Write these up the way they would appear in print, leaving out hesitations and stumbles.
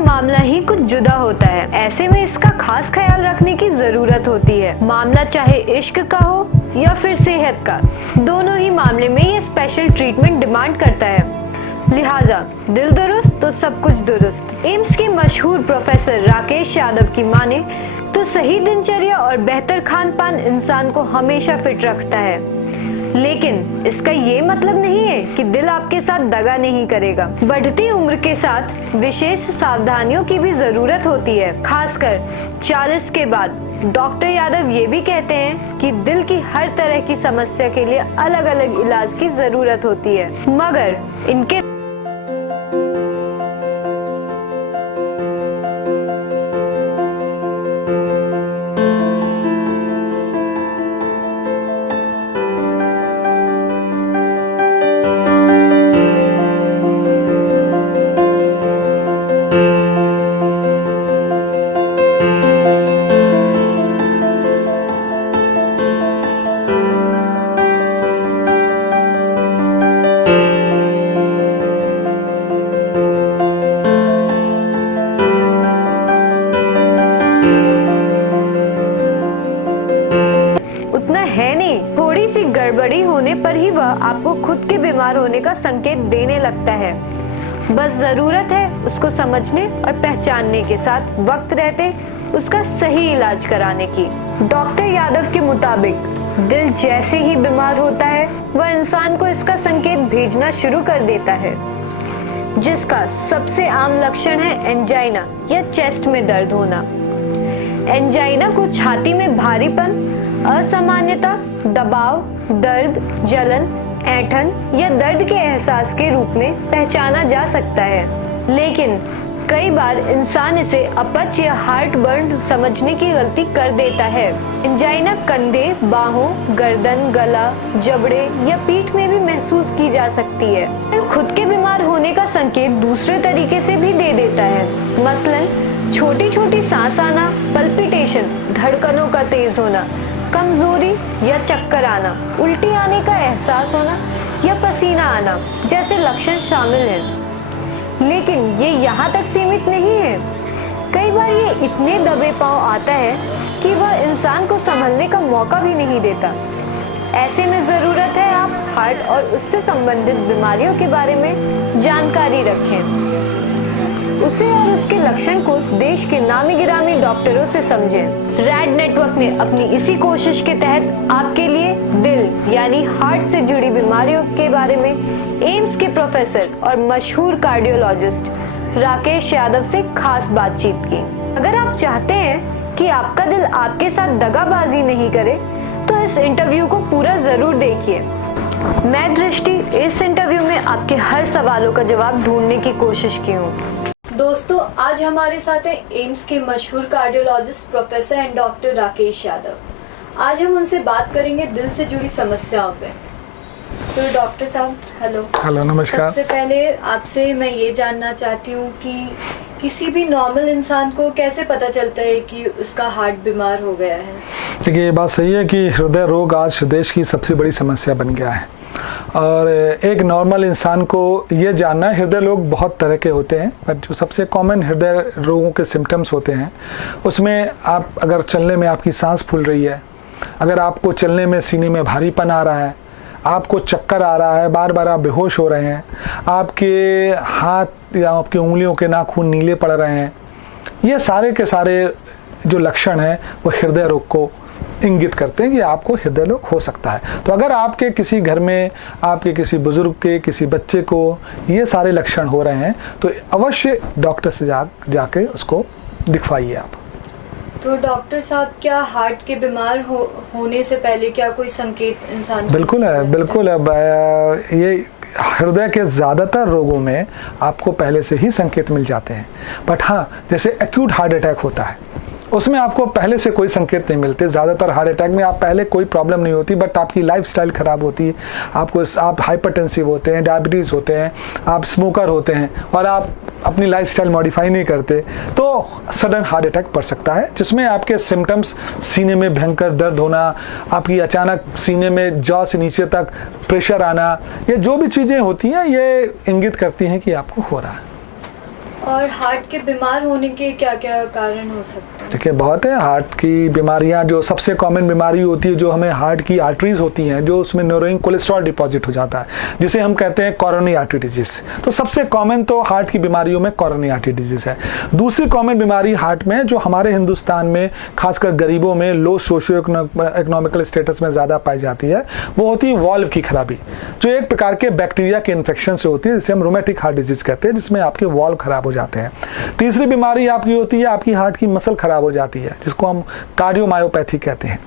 मामला ही कुछ जुदा होता है। ऐसे में इसका खास ख्याल रखने की जरूरत होती है। मामला चाहे इश्क का हो या फिर सेहत का, दोनों ही मामले में ये स्पेशल ट्रीटमेंट डिमांड करता है। लिहाजा दिल दुरुस्त तो सब कुछ दुरुस्त। एम्स के मशहूर प्रोफेसर राकेश यादव की माने तो सही दिनचर्या और बेहतर खान पान इंसान को हमेशा फिट रखता है, लेकिन इसका ये मतलब नहीं है कि दिल आपके साथ दगा नहीं करेगा। बढ़ती उम्र के साथ विशेष सावधानियों की भी जरूरत होती है, खासकर 40 के बाद। डॉक्टर यादव ये भी कहते हैं कि दिल की हर तरह की समस्या के लिए अलग अलग इलाज की जरूरत होती है, मगर इनके है नहीं, थोड़ी सी गड़बड़ी होने पर ही वह आपको खुद के बीमार होने का संकेत देने लगता है। बस जरूरत है उसको समझने और पहचानने के साथ वक्त रहते उसका सही इलाज कराने की। डॉक्टर यादव के मुताबिक दिल जैसे ही बीमार होता है वह इंसान को इसका संकेत भेजना शुरू कर देता है, जिसका सबसे आम लक्षण है एंजाइना या चेस्ट में दर्द होना। एंजाइना को छाती में भारीपन, असामान्यता, दबाव, दर्द, जलन, ऐंठन या दर्द के एहसास के रूप में पहचाना जा सकता है, लेकिन कई बार इंसान इसे अपच या हार्ट बर्न समझने की गलती कर देता है। एंजाइना कंधे, बाहों, गर्दन, गला, जबड़े या पीठ में भी महसूस की जा सकती है। खुद के बीमार होने का संकेत दूसरे तरीके से भी दे देता है, मसलन छोटी छोटी सांस आना, पल्पिटेशन, धड़कनों का तेज होना, कमजोरी या चक्कर आना, उल्टी आने का एहसास होना या पसीना आना जैसे लक्षण शामिल हैं। लेकिन ये यहाँ तक सीमित नहीं है, कई बार ये इतने दबे पांव आता है कि वह इंसान को संभलने का मौका भी नहीं देता। ऐसे में जरूरत है आप हार्ट और उससे संबंधित बीमारियों के बारे में जानकारी रखें, उसे और उसके लक्षण को देश के नामी गिरामी डॉक्टरों से समझें। रैड नेटवर्क ने अपनी इसी कोशिश के तहत आपके लिए दिल यानी हार्ट से जुड़ी बीमारियों के बारे में एम्स के प्रोफेसर और मशहूर कार्डियोलॉजिस्ट राकेश यादव से खास बातचीत की। अगर आप चाहते हैं कि आपका दिल आपके साथ दगाबाजी नहीं करे तो इस इंटरव्यू को पूरा जरूर देखिए। मैं दृष्टि इस इंटरव्यू में आपके हर सवालों का जवाब ढूंढने की कोशिश की हूँ। दोस्तों, आज हमारे साथ है एम्स के मशहूर cardiologist professor and doctor Rakesh Yadav. आज हम उनसे बात करेंगे दिल से जुड़ी समस्याओं पे। तो डॉक्टर साहब, हेलो। हेलो, नमस्कार। सबसे पहले आपसे मैं ये जानना चाहती हूँ कि किसी भी नॉर्मल इंसान को कैसे पता चलता है कि उसका हार्ट बीमार हो गया है? देखिए, ये बात सही है कि हृदय रोग आज देश की सबसे बड़ी समस्या बन गया है और एक नॉर्मल इंसान को ये जानना है, हृदय रोग बहुत तरह के होते हैं, पर जो सबसे कॉमन हृदय रोगों के सिम्टम्स होते हैं उसमें आप अगर चलने में आपकी सांस फूल रही है, अगर आपको चलने में सीने में भारीपन आ रहा है, आपको चक्कर आ रहा है, बार बार आप बेहोश हो रहे हैं, आपके हाथ या आपकी उंगलियों के नाखून नीले पड़ रहे हैं, ये सारे के सारे जो लक्षण हैं वो हृदय रोग को इंगित करते हैं कि आपको हृदय रोग हो सकता है। तो अगर आपके किसी घर में आपके किसी बुजुर्ग के किसी बच्चे को ये सारे लक्षण हो रहे हैं तो अवश्य डॉक्टर से जाके उसको दिखवाइए आप। तो डॉक्टर साहब, क्या हार्ट के बीमार होने से पहले क्या कोई संकेत इंसान? बिल्कुल है, बिल्कुल है। ये हृदय के ज़्यादातर रोगों में आपको पहले से ही संकेत मिल जाते हैं, बट हाँ, जैसे एक्यूट हार्ट अटैक होता है उसमें आपको पहले से कोई संकेत नहीं मिलते। ज़्यादातर हार्ट अटैक में आप पहले कोई प्रॉब्लम नहीं होती, बट आपकी लाइफस्टाइल ख़राब होती है, आप हाइपरटेंसिव होते हैं, डायबिटीज़ होते हैं, आप स्मोकर होते हैं और आप अपनी लाइफस्टाइल मॉडिफाई नहीं करते, तो सडन हार्ट अटैक पड़ सकता है, जिसमें आपके सिम्टम्स सीने में भयंकर दर्द होना, आपकी अचानक सीने में जॉ से नीचे तक प्रेशर आना, ये जो भी चीज़ें होती हैं ये इंगित करती हैं कि आपको हो रहा है। और हार्ट के बीमार होने के क्या क्या कारण हो सकते हैं? देखिए बहुत है हार्ट की बीमारियां। जो सबसे कॉमन बीमारी होती है, जो हमें हार्ट की आर्टरीज होती हैं, जो उसमें न्यूरोइंग कोलेस्ट्रॉल डिपॉजिट हो जाता है, जिसे हम कहते हैं कोरोनरी आर्टरी डिजीज। तो सबसे कॉमन तो हार्ट की बीमारियों में कोरोनरी आर्टरी डिजीज है। दूसरी कॉमन बीमारी हार्ट में, जो हमारे हिंदुस्तान में खासकर गरीबों में, लो सोशियो इकोनॉमिकल स्टेटस में ज़्यादा पाई जाती है, वो होती है वाल्व की खराबी, जो एक प्रकार के बैक्टीरिया के इन्फेक्शन से होती है, जिसे हम रोमेटिक हार्ट डिजीज कहते हैं, जिसमें आपके वाल्व खराब हो जाते हैं। तीसरी बीमारी आपकी होती है, आपकी हार्ट की मसल खराब हो जाती है, जिसको हम कार्डियोमायोपैथी कहते हैं।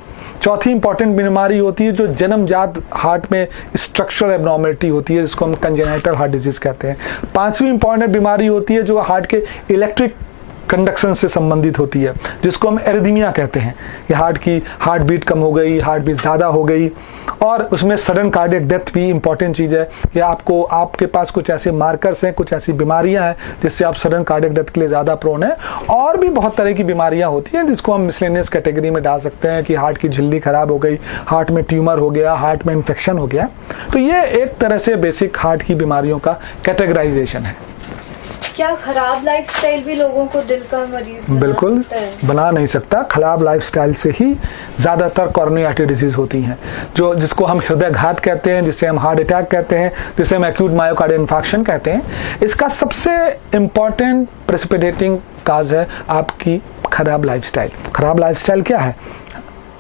चौथी इंपॉर्टेंट बीमारी होती है जो जन्मजात हार्ट में स्ट्रक्चरल एब्नॉर्मलिटी होती है, जिसको हम कंजेनाइटल हार्ट डिजीज कहते हैं। पांचवी इंपॉर्टेंट बीमारी होती है जो हार्ट के इलेक्ट्रिक कंडक्शन से संबंधित होती है, जिसको हम एरिथमिया कहते हैं। ये हार्ट की हार्ट बीट कम हो गई, हार्ट बीट ज़्यादा हो गई, और उसमें सडन कार्डियक डेथ भी इंपॉर्टेंट चीज़ है। या आपके पास कुछ ऐसे मार्कर्स हैं, कुछ ऐसी बीमारियां हैं जिससे आप सडन कार्डियक डेथ के लिए ज़्यादा प्रोन है। और भी बहुत तरह की बीमारियां होती हैं जिसको हम मिसलेनियस कैटेगरी में डाल सकते हैं, कि हार्ट की झिल्ली खराब हो गई, हार्ट में ट्यूमर हो गया, हार्ट में इन्फेक्शन हो गया। तो ये एक तरह से बेसिक हार्ट की बीमारियों का कैटेगराइजेशन है। क्या खराब लाइफस्टाइल भी लोगों को दिल का मरीज बिल्कुल बना नहीं सकता। खराब लाइफस्टाइल से ही ज़्यादातर कोरोनरी आर्टरी डिजीज होती हैं, जिसको हम हृदयघात कहते हैं, जिसे हम हार्ट अटैक कहते हैं, जिसे हम एक्यूट मायोकार्डियल इन्फार्क्शन कहते हैं। इसका सबसे इम्पॉर्टेंट प्रेसिपिटेटिंग काज है आपकी खराब लाइफस्टाइल। खराब लाइफस्टाइल क्या है?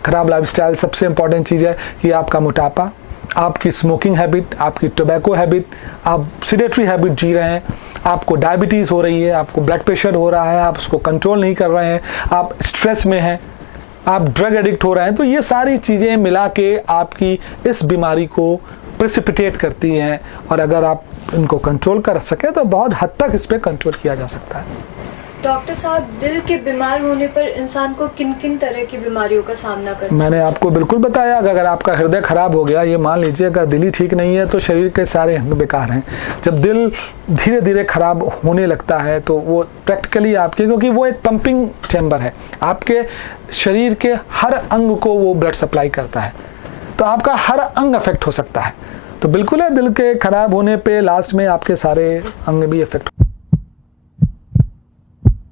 खराब लाइफस्टाइल सबसे इम्पॉर्टेंट चीज़ है कि आपका मोटापा, आपकी स्मोकिंग हैबिट, आपकी टोबैको हैबिट, आप सिडेटरी हैबिट जी रहे हैं, आपको डायबिटीज़ हो रही है, आपको ब्लड प्रेशर हो रहा है, आप उसको कंट्रोल नहीं कर रहे हैं, आप स्ट्रेस में हैं, आप ड्रग एडिक्ट हो रहे हैं। तो ये सारी चीज़ें मिला के आपकी इस बीमारी को प्रेसिपिटेट करती हैं, और अगर आप इनको कंट्रोल कर सकें तो बहुत हद तक इस पर कंट्रोल किया जा सकता है। डॉक्टर साहब, दिल के बीमार होने पर इंसान को किन किन तरह की बीमारियों का सामना करना? मैंने आपको बिल्कुल बताया, अगर आपका हृदय खराब हो गया, ये मान लीजिए अगर दिल ही ठीक नहीं है तो शरीर के सारे अंग बेकार हैं। जब दिल धीरे धीरे खराब होने लगता है तो वो प्रैक्टिकली आपके, क्योंकि वो एक पंपिंग चैम्बर है, आपके शरीर के हर अंग को वो ब्लड सप्लाई करता है, तो आपका हर अंग अफेक्ट हो सकता है। तो बिल्कुल है, दिल के खराब होने पे लास्ट में आपके सारे अंग भी अफेक्ट।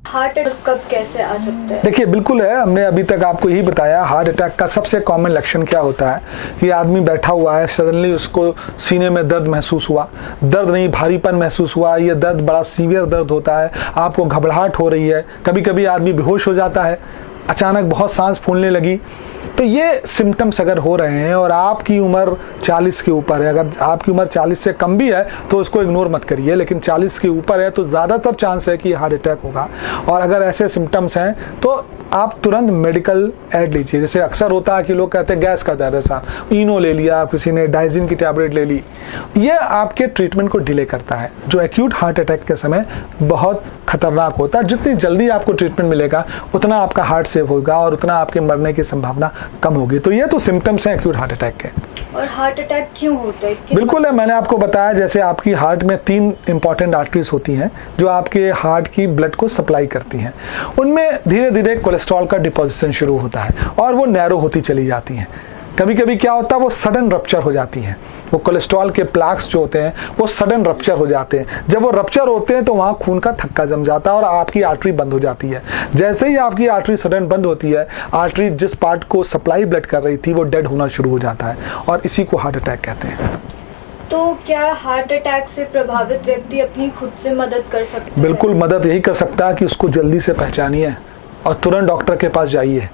हार्ट अटैक कब कैसे आ सकता है? देखिए बिल्कुल है, हमने अभी तक आपको यही बताया। हार्ट अटैक का सबसे कॉमन लक्षण क्या होता है कि आदमी बैठा हुआ है, सडनली उसको सीने में दर्द महसूस हुआ, दर्द नहीं भारीपन महसूस हुआ, ये दर्द बड़ा सीवियर दर्द होता है, आपको घबराहट हो रही है, कभी कभी आदमी बेहोश हो जाता है, अचानक बहुत सांस फूलने लगी। तो ये सिम्टम्स अगर हो रहे हैं और आपकी उम्र 40 के ऊपर है, अगर आपकी उम्र 40 से कम भी है तो उसको इग्नोर मत करिए, लेकिन 40 के ऊपर है तो ज़्यादातर चांस है कि हार्ट अटैक होगा। और अगर ऐसे सिम्टम्स हैं तो आप तुरंत मेडिकल एड लीजिए। जैसे अक्सर होता है कि लोग कहते हैं गैस का दर्द है साहब, इनो ले लिया, किसी ने डाइजिन की टैबलेट ले ली, ये आपके ट्रीटमेंट को डिले करता है, जो एक्यूट हार्ट अटैक के समय बहुत खतरनाक होता है। जितनी जल्दी आपको ट्रीटमेंट मिलेगा उतना आपका हार्ट सेव होगा और उतना आपके मरने की संभावना कम होगी। तो ये तो सिम्टम्स हैं एक्यूट हार्ट अटैक के। और हार्ट अटैक क्यों होता है? बिल्कुल है, मैंने आपको बताया जैसे आपकी हार्ट में 3 इंपॉर्टेंट आर्टरीज होती हैं जो आपके हार्ट की ब्लड को सप्लाई करती हैं। उनमें धीरे धीरे कोलेस्ट्रॉल का डिपोजिशन शुरू होता है और वो नैरो होती चली जाती हैं। कभी कभी क्या होता है, वो सडन रप्चर हो जाती हैं। वो कोलेस्ट्रॉल के प्लाक्स जो होते हैं वो सडन रप्चर हो जाते हैं। जब वो रप्चर होते हैं तो वहाँ खून का थक्का जम जाता है और आपकी आर्टरी बंद हो जाती है। जैसे ही आपकी आर्टरी सडन बंद होती है, आर्टरी जिस पार्ट को सप्लाई ब्लड कर रही थी वो डेड होना शुरू हो जाता है, और इसी को हार्ट अटैक कहते हैं। तो क्या हार्ट अटैक से प्रभावित व्यक्ति अपनी खुद से मदद कर सकता है? बिल्कुल मदद यही कर सकता है कि उसको जल्दी से पहचानिए और तुरंत डॉक्टर के पास जाइए।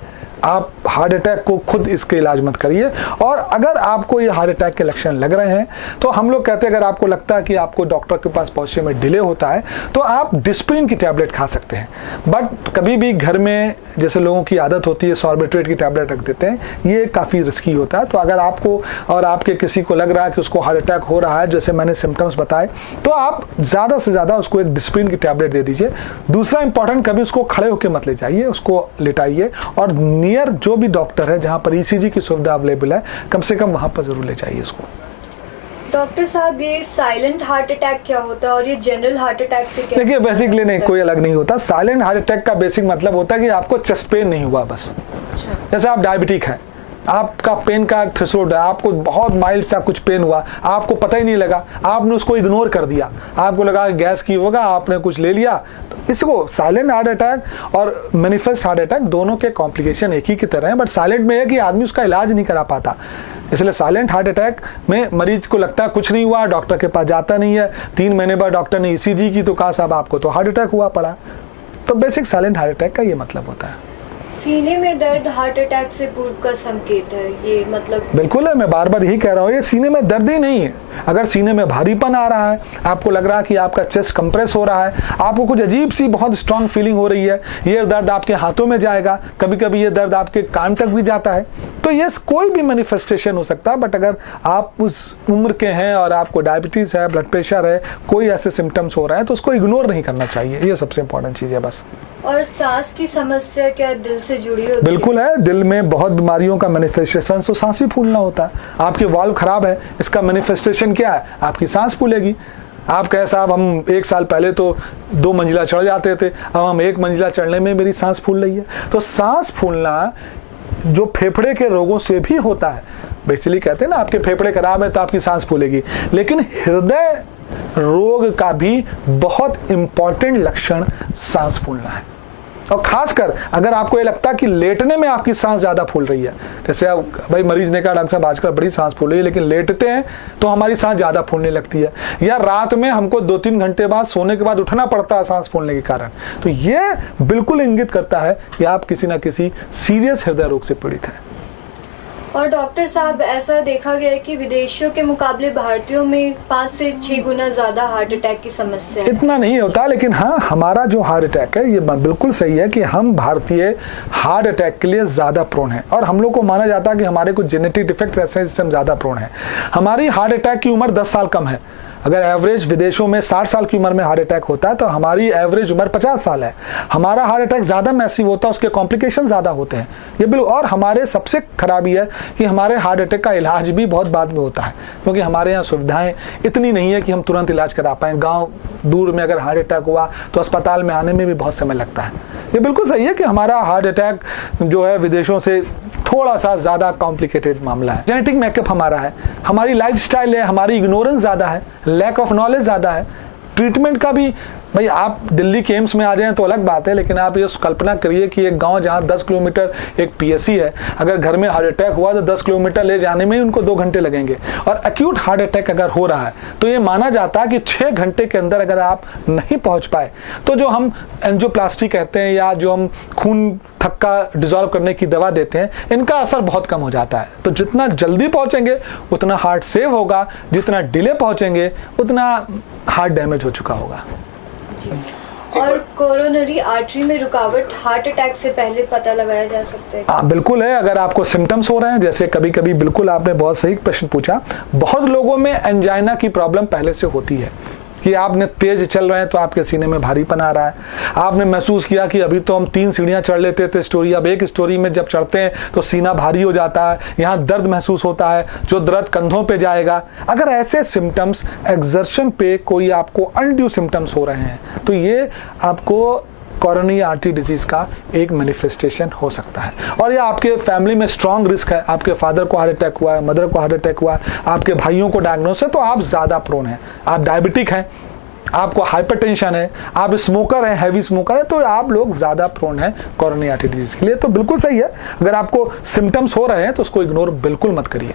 आप हार्ट अटैक को खुद इसके इलाज मत करिए। और अगर आपको ये हार्ट अटैक के लक्षण लग रहे हैं तो हम लोग कहते हैं, अगर आपको लगता है कि आपको डॉक्टर के पास पहुंचने में डिले होता है तो आप डिस्प्रिन की टैबलेट खा सकते हैं। बट कभी भी घर में जैसे लोगों की आदत होती है सॉर्बिट्रेट की टैबलेट रख देते हैं, ये काफ़ी रिस्की होता है। तो अगर आपको और आपके किसी को लग रहा है कि उसको हार्ट अटैक हो रहा है, जैसे मैंने सिम्टम्स बताए, तो आप ज़्यादा से ज़्यादा उसको एक डिस्प्रिन की टैबलेट दे दीजिए। दूसरा इंपॉर्टेंट, कभी उसको खड़े होकर मत ले जाइए, उसको लिटाइए और नियर जो भी डॉक्टर है जहां पर ईसीजी की सुविधा अवेलेबल है, कम से कम वहां पर जरूर ले जाइए इसको। डॉक्टर साहब, ये साइलेंट हार्ट अटैक क्या होता है और ये जनरल हार्ट अटैक से क्या? देखिए बेसिकली नहीं, कोई अलग नहीं होता। साइलेंट हार्ट अटैक का बेसिक मतलब होता है कि आपको चेस्ट पेन नहीं हुआ बस। अच्छा। जैसे आप डायबिटिक है, आपका पेन का थ्रेशोल्ड है, आपको बहुत माइल्ड सा कुछ पेन हुआ, आपको पता ही नहीं लगा, आपने उसको इग्नोर कर दिया, आपको लगा गैस की होगा, आपने कुछ ले लिया, तो इसको साइलेंट हार्ट अटैक और मैनिफेस्ट हार्ट अटैक दोनों के कॉम्प्लिकेशन एक ही की तरह है, बट साइलेंट में है कि आदमी उसका इलाज नहीं करा पाता। इसलिए साइलेंट हार्ट अटैक में मरीज को लगता है कुछ नहीं हुआ, डॉक्टर के पास जाता नहीं है, 3 महीने बाद डॉक्टर ने ECG की तो कहा साहब आपको तो हार्ट अटैक हुआ पड़ा। तो बेसिक साइलेंट हार्ट अटैक का ये मतलब होता है। सीने में दर्द हार्ट अटैक से पूर्व का संकेत है, ये मतलब? बिल्कुल है, मैं बार बार यही कह रहा हूँ, ये सीने में दर्द ही नहीं है। अगर सीने में भारीपन आ रहा है, आपको लग रहा है कि आपका चेस्ट कंप्रेस हो रहा है, आपको कुछ अजीब सी बहुत स्ट्रांग फीलिंग हो रही है, ये दर्द आपके हाथों में जाएगा, कभी कभी ये दर्द आपके कान तक भी जाता है, तो ये कोई भी मैनिफेस्टेशन हो सकता है। बट अगर आप उस उम्र के हैं और आपको डायबिटीज है, ब्लड प्रेशर है, कोई ऐसे सिम्टम्स हो रहा है, तो उसको इग्नोर नहीं करना चाहिए, ये सबसे इंपॉर्टेंट चीज है बस। और सांस की समस्या क्या दिल से जुड़ी होती है? बिल्कुल है, दिल में बहुत बीमारियों का मैनिफेस्टेशन तो सांस ही फूलना होता है। आपके वाल्व खराब है, इसका मैनिफेस्टेशन क्या है? आपकी सांस फूलेगी। आप कहे साहब हम 1 साल पहले तो 2 मंजिला चढ़ जाते थे, अब हम 1 मंजिला चढ़ने में मेरी सांस फूल रही है। तो सांस फूलना जो फेफड़े के रोगों से भी होता है, बेसिकली कहते हैं ना आपके फेफड़े खराब है तो आपकी सांस फूलेगी, लेकिन हृदय रोग का भी बहुत इंपॉर्टेंट लक्षण सांस फूलना है। और खासकर अगर आपको ये लगता है कि लेटने में आपकी सांस ज्यादा फूल रही है, जैसे भाई मरीज ने कहा डॉक्टर साहब आजकल बड़ी सांस फूल रही है, लेकिन लेटते हैं तो हमारी सांस ज्यादा फूलने लगती है, या रात में हमको 2-3 घंटे बाद सोने के बाद उठना पड़ता है सांस फूलने के कारण, तो ये बिल्कुल इंगित करता है कि आप किसी ना किसी सीरियस हृदय रोग से पीड़ित हैं। और डॉक्टर साहब ऐसा देखा गया है कि विदेशियों के मुकाबले भारतीयों में 5 से 6 गुना ज्यादा हार्ट अटैक की समस्या है। इतना नहीं होता, लेकिन हाँ हमारा जो हार्ट अटैक है ये बिल्कुल सही है कि हम भारतीय हार्ट अटैक के लिए ज्यादा प्रोन है, और हम लोग को माना जाता है कि हमारे कुछ जेनेटिक डिफेक्ट ऐसे हैं जिससे हम ज्यादा प्रोन है। हमारी हार्ट अटैक की उम्र 10 साल कम है। अगर एवरेज विदेशों में 60 साल की उम्र में हार्ट अटैक होता है तो हमारी एवरेज उम्र 50 साल है। हमारा हार्ट अटैक ज्यादा मैसिव होता है, उसके कॉम्प्लिकेशन ज्यादा होते हैं, ये बिल्कुल। और हमारे सबसे खराबी है कि हमारे हार्ट अटैक का इलाज भी बहुत बाद में होता है, क्योंकि हमारे यहाँ सुविधाएं इतनी नहीं है कि हम तुरंत इलाज करा पाए। गाँव दूर में अगर हार्ट अटैक हुआ तो अस्पताल में आने में भी बहुत समय लगता है। ये बिल्कुल सही है कि हमारा हार्ट अटैक जो है विदेशों से थोड़ा सा ज्यादा कॉम्प्लिकेटेड मामला है। जेनेटिक मेकअप हमारा है, हमारी लाइफस्टाइल है, हमारी इग्नोरेंस ज्यादा है, लैक ऑफ नॉलेज ज्यादा है। ट्रीटमेंट का भी भाई आप दिल्ली के एम्स में आ जाएं तो अलग बात है, लेकिन आप ये कल्पना करिए कि एक गांव जहां 10 किलोमीटर एक PSC है, अगर घर में हार्ट अटैक हुआ तो 10 किलोमीटर ले जाने में ही उनको 2 घंटे लगेंगे। और एक्यूट हार्ट अटैक अगर हो रहा है तो ये माना जाता है कि 6 घंटे के अंदर अगर आप नहीं पहुंच पाए तो जो हम एंजियोप्लास्टी कहते हैं या जो हम खून थक्का डिजोल्व करने की दवा देते हैं, इनका असर बहुत कम हो जाता है। तो जितना जल्दी पहुंचेंगे उतना हार्ट सेव होगा, जितना डिले पहुंचेंगे उतना हार्ट डैमेज हो चुका होगा। और कोरोनरी आर्टरी में रुकावट हार्ट अटैक से पहले पता लगाया जा सकता है? हाँ बिल्कुल है। अगर आपको सिम्टम्स हो रहे हैं, जैसे कभी कभी, बिल्कुल आपने बहुत सही प्रश्न पूछा, बहुत लोगों में एंजाइना की प्रॉब्लम पहले से होती है कि आपने तेज चल रहे हैं तो आपके सीने में भारीपन आ रहा है। आपने महसूस किया कि अभी तो हम 3 सीढ़ियां चढ़ लेते थे स्टोरी, अब एक स्टोरी में जब चढ़ते हैं तो सीना भारी हो जाता है, यहाँ दर्द महसूस होता है, जो दर्द कंधों पे जाएगा। अगर ऐसे सिम्टम्स एक्सर्शन पे कोई आपको अनड्यू सिम्टम्स हो रहे हैं तो ये आपको कोरोनरी आर्टरी डिजीज का एक मैनिफेस्टेशन हो सकता है। और ये आपके फैमिली में स्ट्रॉन्ग रिस्क है, आपके फादर को हार्ट अटैक हुआ है, मदर को हार्ट अटैक हुआ है, आपके भाइयों को डायग्नोस है, तो आप ज्यादा प्रोन हैं। आप डायबिटिक हैं, आपको हाइपरटेंशन है, आप स्मोकर हैं, हैवी स्मोकर है, तो आप लोग ज्यादा प्रोन हैं कोरोनरी आर्टरी डिजीज के लिए। तो बिल्कुल सही है, अगर आपको सिम्टम्स हो रहे हैं तो उसको इग्नोर बिल्कुल मत करिए।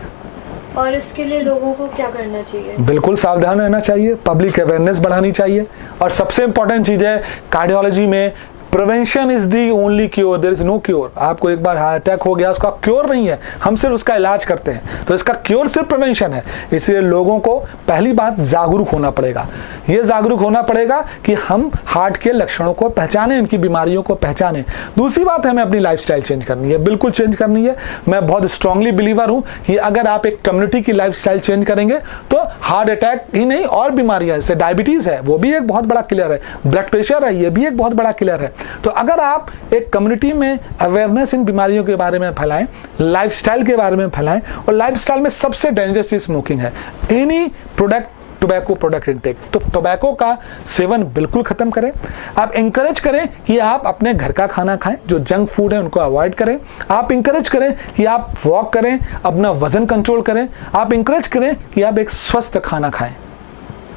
और इसके लिए लोगों को क्या करना चाहिए? बिल्कुल सावधान रहना चाहिए, पब्लिक अवेयरनेस बढ़ानी चाहिए, और सबसे इंपॉर्टेंट चीज है कार्डियोलॉजी में prevention is the only cure, there is no cure. आपको एक बार हार्ट अटैक हो गया, उसका क्योर नहीं है, हम सिर्फ उसका इलाज करते हैं, तो इसका क्योर सिर्फ प्रिवेंशन है। इसलिए लोगों को पहली बात जागरूक होना पड़ेगा। ये जागरूक होना पड़ेगा कि हम हार्ट के लक्षणों को पहचानें, इनकी बीमारियों को पहचानें। दूसरी बात है, हमें अपनी लाइफस्टाइल चेंज करनी है, बिल्कुल चेंज करनी है। मैं बहुत स्ट्रांगली बिलीवर हूं कि अगर आप एक कम्युनिटी की लाइफस्टाइल चेंज करेंगे तो हार्ट अटैक ही नहीं, और बीमारियां जैसे डायबिटीज है वो भी एक बहुत बड़ा किलर है, ब्लड प्रेशर है ये भी एक बहुत बड़ा किलर है। तो अगर आप एक कम्युनिटी में अवेयरनेस इन बीमारियों के बारे में फैलाएं, लाइफस्टाइल के बारे में फैलाएं, और लाइफस्टाइल में सबसे डेंजरस चीज स्मोकिंग है। Any product tobacco product intake. तो टोबैको का सेवन बिल्कुल खत्म करें। आप इंकरेज करें कि आप अपने घर का खाना खाएं, जो जंक फूड है उनको अवॉइड करें। आप इंकरेज करें कि आप वॉक करें, अपना वजन कंट्रोल करें। आप इंकरेज करें कि आप एक स्वस्थ खाना खाएं।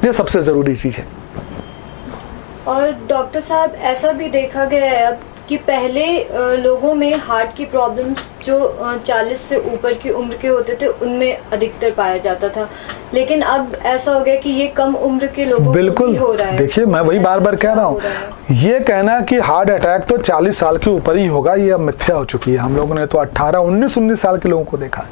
ये सबसे जरूरी चीज है। और डॉक्टर साहब, ऐसा भी देखा गया है अब कि पहले लोगों में हार्ट की प्रॉब्लम्स जो 40 से ऊपर की उम्र के होते थे उनमें अधिकतर पाया जाता था, लेकिन अब ऐसा हो गया कि ये कम उम्र के लोगों को भी हो रहा है। देखिए, मैं वही बार बार कह रहा हूँ, ये कहना कि हार्ट अटैक तो 40 साल के ऊपर ही होगा, ये अब मिथ्या हो चुकी है। हम लोगों ने तो 18, 19 साल के लोगों को देखा।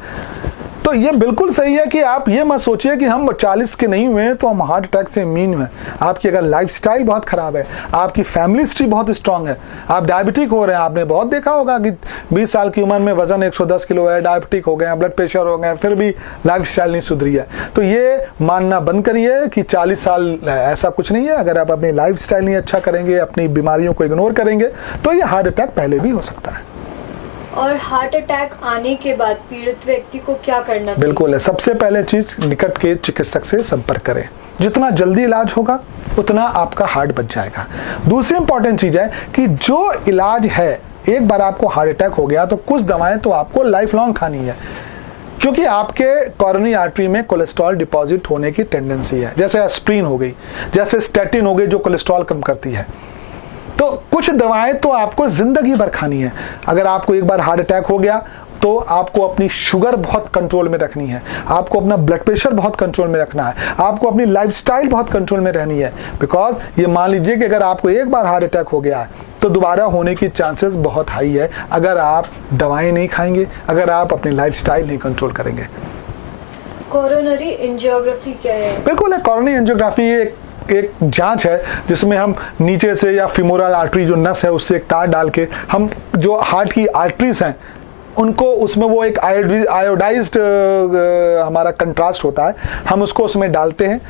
तो ये बिल्कुल सही है कि आप ये मत सोचिए कि हम 40 के नहीं हुए तो हम हार्ट अटैक से इम्यून हुए। आपकी अगर लाइफस्टाइल बहुत खराब है, आपकी फैमिली हिस्ट्री बहुत स्ट्रांग है, आप डायबिटिक हो रहे हैं, आपने बहुत देखा होगा कि 20 साल की उम्र में वजन 110 किलो है, डायबिटिक हो गए, ब्लड प्रेशर हो गए, फिर भी लाइफस्टाइल नहीं सुधरी है। तो ये मानना बंद करिए कि 40 साल ऐसा कुछ नहीं है। अगर आप अपनी लाइफस्टाइल नहीं अच्छा करेंगे, अपनी बीमारियों को इग्नोर करेंगे, तो ये हार्ट अटैक पहले भी हो सकता है। और हार्ट अटैक आने के बाद पीड़ित व्यक्ति को क्या करना चाहिए? बिल्कुल है, सबसे पहले चीज निकट के चिकित्सक से संपर्क करें। जितना जल्दी इलाज होगा उतना आपका हार्ट बच जाएगा। दूसरी इंपॉर्टेंट चीज है कि जो इलाज है, एक बार आपको हार्ट अटैक हो गया तो कुछ दवाएं तो आपको लाइफ लॉन्ग खानी है, क्योंकि आपके कोरोनरी आर्टरी में कोलेस्ट्रॉल डिपॉजिट होने की टेंडेंसी है। जैसे एस्प्रिन हो गई, जैसे स्टैटिन हो गई जो कोलेस्ट्रॉल कम करती है। तो कुछ दवाएं तो आपको जिंदगी भर खानी है। अगर आपको एक बार हार्ट अटैक हो गया तो आपको अपनी शुगर बहुत कंट्रोल में रखनी है, आपको अपना ब्लड प्रेशर बहुत कंट्रोल में रखना है, आपको अपनी लाइफस्टाइल बहुत कंट्रोल में रहनी है। बिकॉज ये मान लीजिए कि अगर आपको एक बार हार्ट अटैक हो गया है तो दोबारा होने की चांसेस बहुत हाई है, अगर आप दवाएं नहीं खाएंगे, अगर आप अपनी लाइफस्टाइल नहीं कंट्रोल करेंगे। कोरोनरी एंजियोग्राफी क्या है? बिल्कुल है, कोरोनरी एंजियोग्राफी एक जांच है जिसमें हम नीचे से या फिमोरल आर्टरी जो नस है उससे एक तार डाल के हम जो हार्ट की आर्टरीज हैं उनको, उसमें वो एक आयोडाइज्ड हमारा कंट्रास्ट होता है, हम उसको उसमें डालते हैं,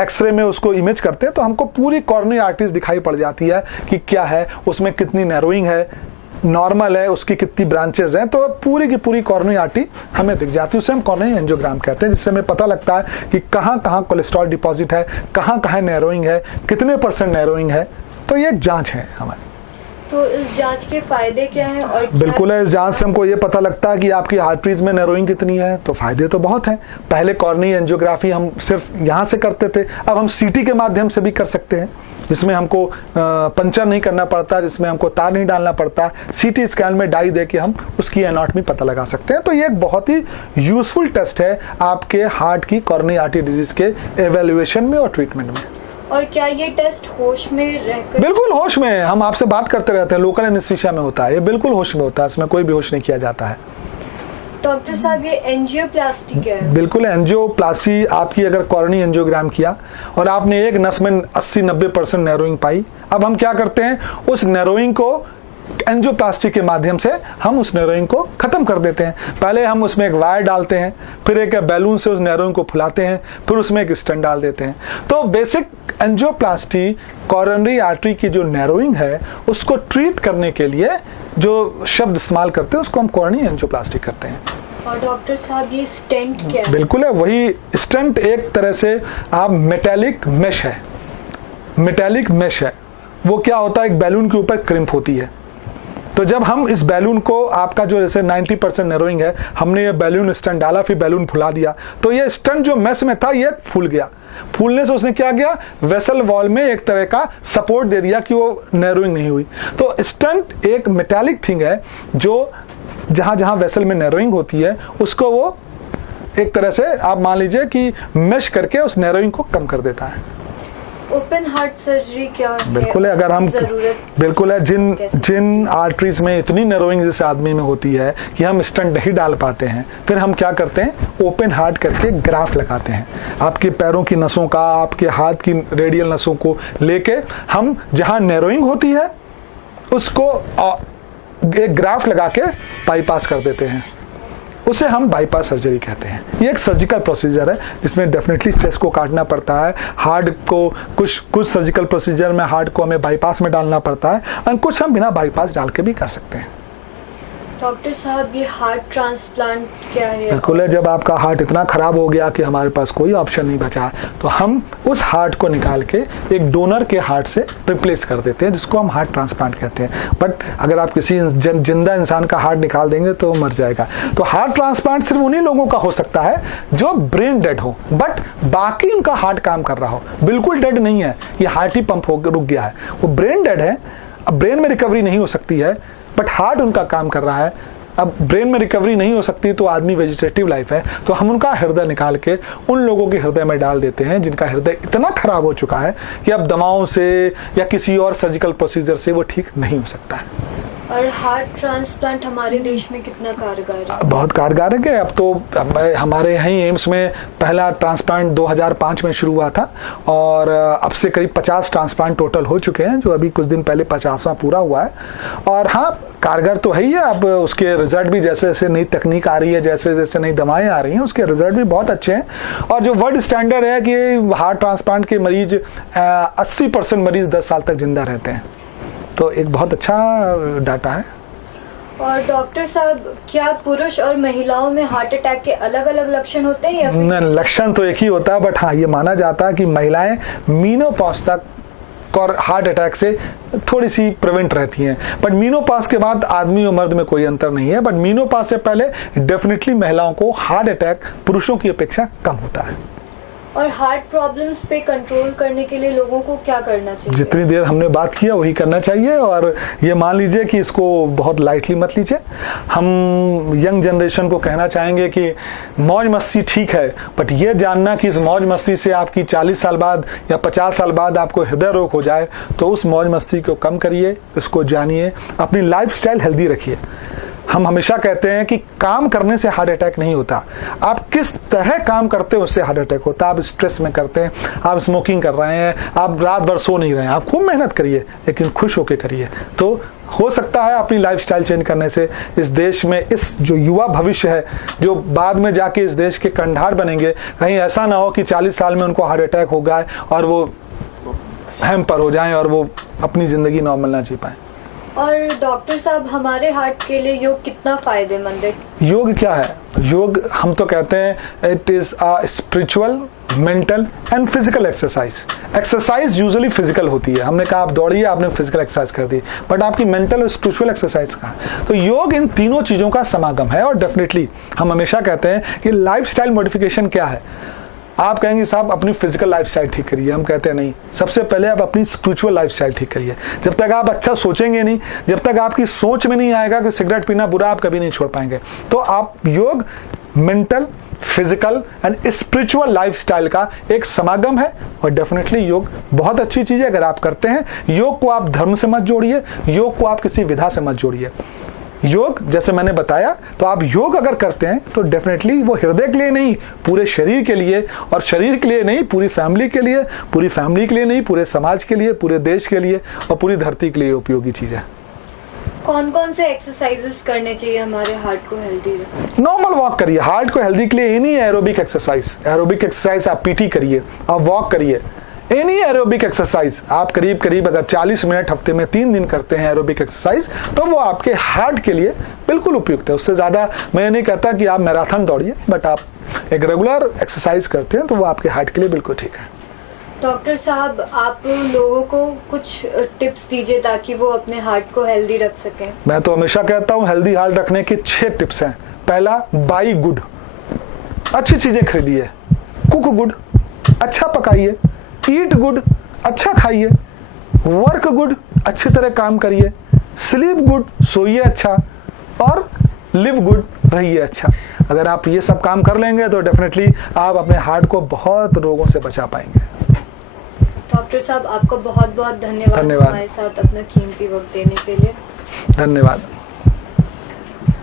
एक्सरे में उसको इमेज करते हैं तो हमको पूरी कोरोनरी आर्टरीज दिखाई पड़ जाती है कि क्या है, उसमें कितनी नैरोइंग है, नॉर्मल है, उसकी कितनी ब्रांचेस हैं। तो पूरी की पूरी कोरोनरी आर्टरी हमें दिख जाती है, उसे हम कोरोनरी एंजियोग्राम कहते हैं, जिससे हमें पता लगता है कि कहाँ कहाँ कोलेस्ट्रॉल डिपॉजिट है, कहाँ कहाँ नैरोइंग है, कितने % नैरोइंग है। तो ये एक जांच है हमारी। तो इस जांच के फायदे क्या हैं? और बिल्कुल है, इस जांच से हमको ये पता लगता है कि आपकी आर्टरीज में नैरोइंग कितनी है। तो फायदे तो बहुत हैं। पहले कोरोनरी एंजियोग्राफी हम सिर्फ यहाँ से करते थे, अब हम सीटी के माध्यम से भी कर सकते हैं, जिसमें हमको पंचर नहीं करना पड़ता, जिसमें हमको तार नहीं डालना पड़ता। सीटी स्कैन में डाई दे के हम उसकी एनाटॉमी पता लगा सकते हैं। तो ये एक बहुत ही यूजफुल टेस्ट है आपके हार्ट की कोरोनरी आर्टरी डिजीज के एवेल्युएशन में और ट्रीटमेंट में। और क्या ये टेस्ट होश में रहकर? बिल्कुल होश में, हम आपसे बात करते रहते हैं, लोकल एनेस्थीसिया में होता है, ये बिल्कुल होश में होता है, इसमें कोई बेहोश नहीं किया जाता है। डॉक्टर साहब, ये एंजियोप्लास्टी क्या है? बिल्कुल, एंजियोप्लास्टी आपकी अगर कोरोनरी एंजियोग्राम किया और आपने एक नस में 80-90% नैरोइंग पाई, अब हम क्या करते हैं, उस नैरोइंग को एंजियोप्लास्टी के माध्यम से हम उस नैरोइंग को खत्म कर देते हैं। पहले हम उसमें एक वायर डालते हैं, फिर एक बैलून से उस नैरोइंग को फुलाते हैं, फिर उसमें एक स्टेंट डाल देते हैं। तो बेसिक एंजियोप्लास्टी कोरोनरी आर्टरी की जो नैरोइंग है उसको ट्रीट करने के लिए जो शब्द इस्तेमाल करते हैं उसको हम कोरोनरी एंजियोप्लास्टी करते हैं। और डॉक्टर साहब, ये स्टेंट क्या है? बिल्कुल है, वही स्टेंट एक तरह से आप मेटालिक मेश है। मेटालिक मेश है, वो क्या होता है, एक बैलून के ऊपर क्रिम्प होती है। तो जब हम इस बैलून को, आपका जो जैसे 90% नैरोइंग है, हमने ये बैलून स्टंट डाला, फिर बैलून फुला दिया, तो ये स्टंट जो मेस में था ये फूल गया। फूलने से उसने क्या किया, वेसल वॉल में एक तरह का सपोर्ट दे दिया कि वो नैरोइंग नहीं हुई। तो स्टंट एक मेटालिक थिंग है जो जहां जहां वेसल में नैरोइंग होती है उसको वो एक तरह से आप मान लीजिए कि मेश करके उस नैरोइंग को कम कर देता है। ओपन हार्ट सर्जरी क्या है? बिल्कुल है, अगर हम बिल्कुल है, जिन आर्टरीज में इतनी नैरोइंग जैसे आदमी में होती है कि हम स्टंट नहीं डाल पाते हैं, फिर हम क्या करते हैं, ओपन हार्ट करके ग्राफ्ट लगाते हैं। आपके पैरों की नसों का, आपके हाथ की रेडियल नसों को लेके हम जहां नैरोइंग होती है उसको एक ग्राफ्ट लगा के बाईपास कर देते हैं, उसे हम बाईपास सर्जरी कहते हैं। ये एक सर्जिकल प्रोसीजर है जिसमें डेफिनेटली चेस्ट को काटना पड़ता है, हार्ट को कुछ सर्जिकल प्रोसीजर में हार्ट को हमें बाईपास में डालना पड़ता है, और कुछ हम बिना बाईपास डाल के भी कर सकते हैं। डॉक्टर साहब, ये हार्ट ट्रांसप्लांट क्या है? बिल्कुल है, जब आपका हार्ट इतना खराब हो गया कि हमारे पास कोई ऑप्शन नहीं बचा, तो हम उस हार्ट को निकाल के एक डोनर के हार्ट से रिप्लेस कर देते हैं, जिसको हम हार्ट ट्रांसप्लांट कहते हैं। बट अगर आप किसी जिंदा इंसान का हार्ट निकाल देंगे तो मर जाएगा। तो हार्ट ट्रांसप्लांट सिर्फ उन्हीं लोगों का हो सकता है जो ब्रेन डेड हो, बट बाकी उनका हार्ट काम कर रहा हो। बिल्कुल डेड नहीं है, ये हार्ट ही पंप हो रुक गया है, वो ब्रेन डेड है। अब ब्रेन में रिकवरी नहीं हो सकती है, बट हार्ट उनका काम कर रहा है। अब ब्रेन में रिकवरी नहीं हो सकती तो आदमी वेजिटेटिव लाइफ है, तो हम उनका हृदय निकाल के उन लोगों के हृदय में डाल देते हैं जिनका हृदय इतना खराब हो चुका है कि अब दवाओं से या किसी और सर्जिकल प्रोसीजर से वो ठीक नहीं हो सकता है। और हार्ट ट्रांसप्लांट हमारे देश में कितना कारगर है? बहुत कारगर है। अब तो हमारे यहाँ एम्स में पहला ट्रांसप्लांट 2005 में शुरू हुआ था और अब से करीब 50 ट्रांसप्लांट टोटल हो चुके हैं, जो अभी कुछ दिन पहले 50वां पूरा हुआ है। और हाँ, कारगर तो है ही है। अब उसके रिजल्ट भी जैसे जैसे नई तकनीक आ रही है, जैसे जैसे नई दवाएं आ रही हैं, उसके रिजल्ट भी बहुत अच्छे हैं। और जो वर्ल्ड स्टैंडर्ड है कि हार्ट ट्रांसप्लांट के मरीज 80% मरीज 10 साल तक जिंदा रहते हैं, तो एक बहुत अच्छा डाटा है। और डॉक्टर साहब, क्या पुरुष और महिलाओं में हार्ट अटैक के अलग अलग लक्षण होते हैं या फिर? नहीं, लक्षण तो एक ही होता है, बट हाँ ये माना जाता है कि महिलाएं मीनोपॉज तक और हार्ट अटैक से थोड़ी सी प्रिवेंट रहती हैं। बट मीनोपॉज के बाद आदमी और मर्द में कोई अंतर नहीं है, बट मीनोपॉज से पहले डेफिनेटली महिलाओं को हार्ट अटैक पुरुषों की अपेक्षा कम होता है। और हार्ट प्रॉब्लम्स पे कंट्रोल करने के लिए लोगों को क्या करना चाहिए? जितनी देर हमने बात किया वही करना चाहिए। और ये मान लीजिए कि इसको बहुत लाइटली मत लीजिए। हम यंग जनरेशन को कहना चाहेंगे कि मौज मस्ती ठीक है, बट ये जानना कि इस मौज मस्ती से आपकी 40 साल बाद या 50 साल बाद आपको हृदय रोग हो जाए, तो उस मौज मस्ती को कम करिए, इसको जानिए, अपनी लाइफस्टाइल हेल्दी रखिए। हम हमेशा कहते हैं कि काम करने से हार्ट अटैक नहीं होता, आप किस तरह काम करते हो उससे हार्ट अटैक होता है। आप स्ट्रेस में करते हैं, आप स्मोकिंग कर रहे हैं, आप रात भर सो नहीं रहे हैं, आप खूब मेहनत करिए लेकिन खुश होकर करिए, तो हो सकता है अपनी लाइफस्टाइल चेंज करने से इस देश में इस जो युवा भविष्य है, जो बाद में जाके इस देश के कंधार बनेंगे, कहीं ऐसा ना हो कि 40 साल में उनको हार्ट अटैक हो गया और वो हैम्पर हो जाएं और वो अपनी जिंदगी नॉर्मल ना जी पाएं। और डॉक्टर साहब, हमारे हार्ट के लिए योग कितना फायदेमंद है? योग क्या है? योग हम तो कहते हैं it is a spiritual, mental and physical exercise. Exercise usually physical होती है, हमने कहा आप दौड़िए, आपने फिजिकल एक्सरसाइज कर दी, बट आपकी मेंटल और स्पिरिचुअल एक्सरसाइज कहाँ? तो योग इन तीनों चीजों का समागम है। और डेफिनेटली हम हमेशा कहते हैं कि लाइफस्टाइल मॉडिफिकेशन क्या है। आप कहेंगे साहब अपनी फिजिकल लाइफस्टाइल ठीक करिए, हम कहते हैं नहीं, सबसे पहले आप अपनी स्पिरिचुअल लाइफस्टाइल ठीक करिए। जब तक आप अच्छा सोचेंगे नहीं, जब तक आपकी सोच में नहीं आएगा कि सिगरेट पीना बुरा, आप कभी नहीं छोड़ पाएंगे। तो आप योग mental, physical and spiritual lifestyle का एक समागम है। और डेफिनेटली योग बहुत अच्छी चीज है अगर आप करते हैं। योग को आप धर्म से मत जोड़िए, योग को आप किसी विधा से मत जोड़िए। योग जैसे मैंने बताया, तो आप योग अगर करते हैं तो डेफिनेटली वो हृदय के लिए नहीं, पूरे शरीर के लिए, और शरीर के लिए नहीं, पूरी फैमिली के लिए, पूरी फैमिली के लिए नहीं, पूरे समाज के लिए, पूरे देश के लिए और पूरी धरती के लिए उपयोगी चीज है। कौन कौन से एक्सरसाइजेस करने चाहिए हमारे हार्ट को हेल्दी रखने? नॉर्मल वॉक करिए, हार्ट को हेल्दी के लिए any aerobic exercise. Aerobic exercise आप पीटी करिए, आप वॉक करिए, एनी एरोबिक एक्सरसाइज आप करीब करीब अगर 40 मिनट हफ्ते में 3 दिन करते हैं एरोबिक एक्सरसाइज, तो वो आपके हार्ट के लिए बिल्कुल उपयुक्त है। उससे ज्यादा मैं नहीं कहता कि आप मैराथन दौड़िए, बट आप एक रेगुलर एक्सरसाइज करते हैं तो वो आपके हार्ट के लिए बिल्कुल ठीक है। डॉक्टर साहब, आप लोगों को कुछ टिप्स दीजिए ताकि वो अपने हार्ट को हेल्दी रख सकें। मैं तो हमेशा कहता हूँ हेल्दी हार्ट रखने के 6 टिप्स हैं। पहला, बाई गुड, अच्छी चीजें खरीदिए। कुक गुड, अच्छा पकाइए। ईट गुड, अच्छा खाइए। वर्क गुड, अच्छी तरह काम करिए। स्लीप गुड, सोइए अच्छा। और लिव गुड, रहिए अच्छा। अगर आप ये सब काम कर लेंगे तो डेफिनेटली आप अपने हार्ट को बहुत रोगों से बचा पाएंगे। डॉक्टर साहब, आपका बहुत बहुत धन्यवाद हमारे साथ अपना कीमती वक्त देने के लिए। धन्यवाद।